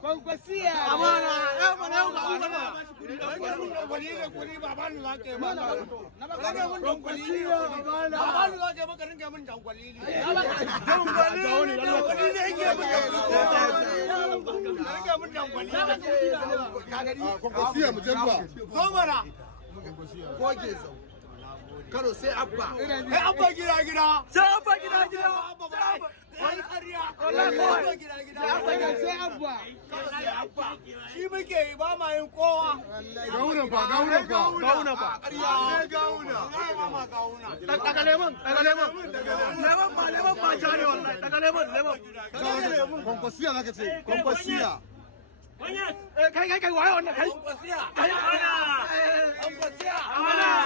Kwankwasiya. Amana, yau mana yau ba Kano sai Abba. Abba gida. Sai Abba gida. Wani ƙarya. Abba gida. Sai Abba. Shi muke yi ba ma yin kowa. Gauna fa. Daga lemon. Lemon ba jare wallahi. Daga lemon. Kwankwasiya zaka ce. Kwankwasiya. Kai waye wannan kai? Amana.